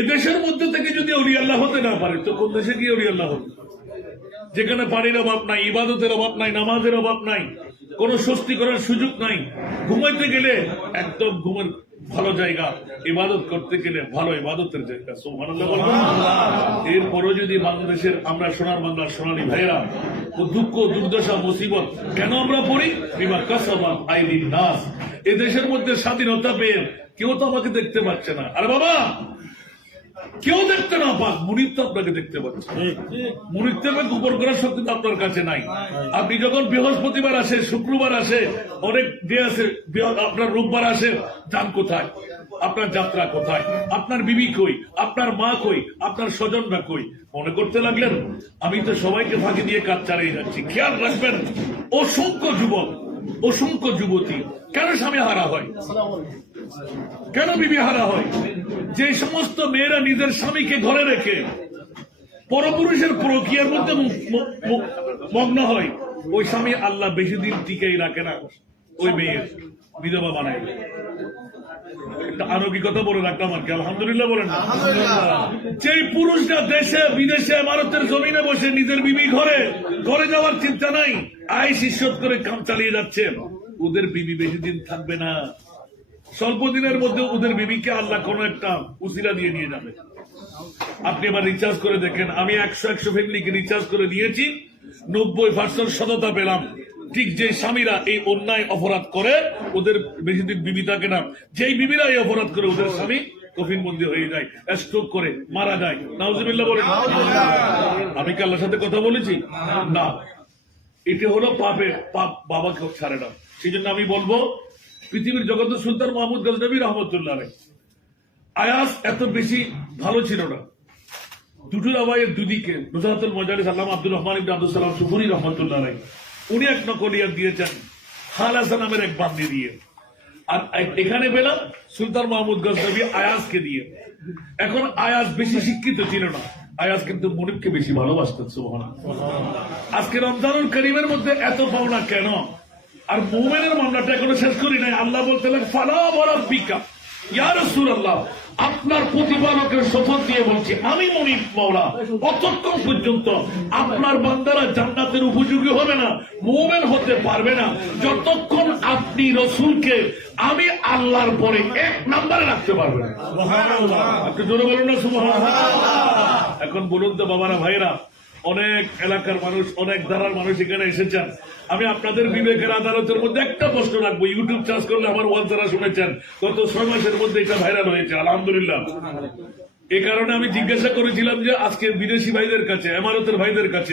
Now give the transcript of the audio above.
এদেশের মধ্যে থেকে যদি অলিয়াল্লাহ হতে না পারে, তো কোন দেশে গিয়ে অলিয়াল্লাহ হবে? যেখানে পানির অভাব নাই, ইবাদতের অভাব নাই, নামাজের অভাব নাই, কোন স্বস্তি করার সুযোগ নাই, ঘুমাইতে গেলে একদম ঘুমের ভালো জায়গা, ইবাদত করতে গেলে ভালো ইবাদতের জায়গা এরপরও যদি বাংলাদেশের, আমরা সোনার বাংলার সোনালী ভাইরা দুঃখ, দুর্দশা, মুসিবত, কেন আমরা পড়ি? বিমা কাসাবাত আইদিন নাস। এ দেশের মধ্যে স্বাধীনতা পেয়ে কেউ তো আমাকে দেখতে পাচ্ছে না। আরে বাবা! কেউ দেখতে না পাক মুনির তো আপনাকে দেখতে পাচ্ছে। মুনির থেকে উপর করার শক্তি তো আপনার কাছে নাই। আপনি যখন বৃহস্পতিবার আসে শুক্রবার আসে অনেক ডে বৃহ- আপনার রোববার আসে যান কোথায়? আপনার যাত্রা কোথায়? আপনার বিবি কই? আপনার মা কই? আপনার স্বজনরা কই? মনে করতে লাগলেন আমি তো সবাইকে ফাঁকি দিয়ে কাজ চালিয়ে যাচ্ছি। খেয়াল রাখবেন অসংখ্য যুবক অসংখ্য যুবতী কেন স্বামী হারা হয়? কেন বিবি হারা হয়? যে সমস্ত মেয়েরা নিজের স্বামীকে ঘরে রেখে পরপুরুষের প্রক্রিয়ার মধ্যে মগ্ন হয় ওই স্বামী আল্লাহ বেশি দিন টিকেই রাখে না ওই মেয়ের বিধবা বানায়। একটা আরোগ্যতা বলে রাখলাম আর কি আলহামদুলিল্লাহ বলেন না। যেই পুরুষরা দেশে বিদেশে ভারতের জমিনে বসে নিজের বিবি ঘরে ঘরে যাওয়ার চিন্তা নাই আয় শিষ্যত করে কাম চালিয়ে যাচ্ছে ওদের বিবি বেশি দিন থাকবে না। স্বল্প দিনের মধ্যে ওদের বিবিকে আল্লাহ কোন একটা উসিলা দিয়ে নিয়ে যাবে। আপনি এবার রিচার্জ করে দেখেন আমি একশো একশো ফ্যামিলিকে রিচার্জ করে দিয়েছি নব্বই পার্সেন্ট সততা পেলাম। ঠিক যে স্বামীরা এই অন্যায় অপরাধ করে ওদের বেশি দিন বিবি থাকে না। যেই বিবিরা এই অপরাধ করে ওদের স্বামী কফিন বন্দি হয়ে যায় স্ট্রোক করে মারা যায়। নাউজিবিল্লাহ বলে আমি কি আল্লাহর সাথে কথা বলেছি? না। এটা হলো পাপে পাপ বাবাকে ছাড়ে না। সেই জন্য আমি বলব পৃথিবীর জগতের সুলতান মাহমুদ গজনবী রহমতুল্লাহ আয়াস এত বেশি ভালো ছিল না। আবাইয়ের দুদিকে আব্দুল রহমান আব্দুল সালাম সুফুরি রহমতুল্লাহ উনি এক দিয়েছেন নামের এক বান্দি দিয়ে। আর এখানে পেলাম সুলতান মাহমুদ গজনবী আয়াসকে দিয়ে। এখন আয়াস বেশি শিক্ষিত ছিল না। আয়াস কিন্তু মনিবকে বেশি ভালোবাসতেন, সুবহানাল্লাহ। আজকে রমজানুল করিমের মধ্যে এত পাওনা কেন? আর মোমেনের মামলাটা এখনও শেষ করি নাই। আল্লাহ বলতে লাগেন ফালা বরাব বিকা ইয়া রাসূলুল্লাহ আপনার প্রতিপালকের শপথ দিয়ে বলছি আমি মনিব মাওলা অতক্ষণ পর্যন্ত আপনার বান্দারা জান্নাতের উপযোগী হবে না মোমেন হতে পারবে না। যতক্ষণ আপনি রসুলকে আমি আল্লাহর পরে এক নাম্বারে রাখতে পারবেন আপনি জোরে বলুন না সুবহানাল্লাহ। এখন বলুন তো বাবারা ভাইরা অনেক এলাকার মানুষ অনেক ধারার মানুষ এখানে এসেছেন। আমি আপনাদের বিবেকের আদালতের মধ্যে একটা প্রশ্ন রাখব ইউটিউব চার্জ করলে আমার ওয়াল যারা শুনেছেন গত ছয় মাসের মধ্যে এটা ভাইরাল হয়েছে আলহামদুলিল্লাহ। এ কারণে আমি জিজ্ঞাসা করেছিলাম যে আজকে বিদেশি ভাইদের কাছে এমারতের ভাইদের কাছে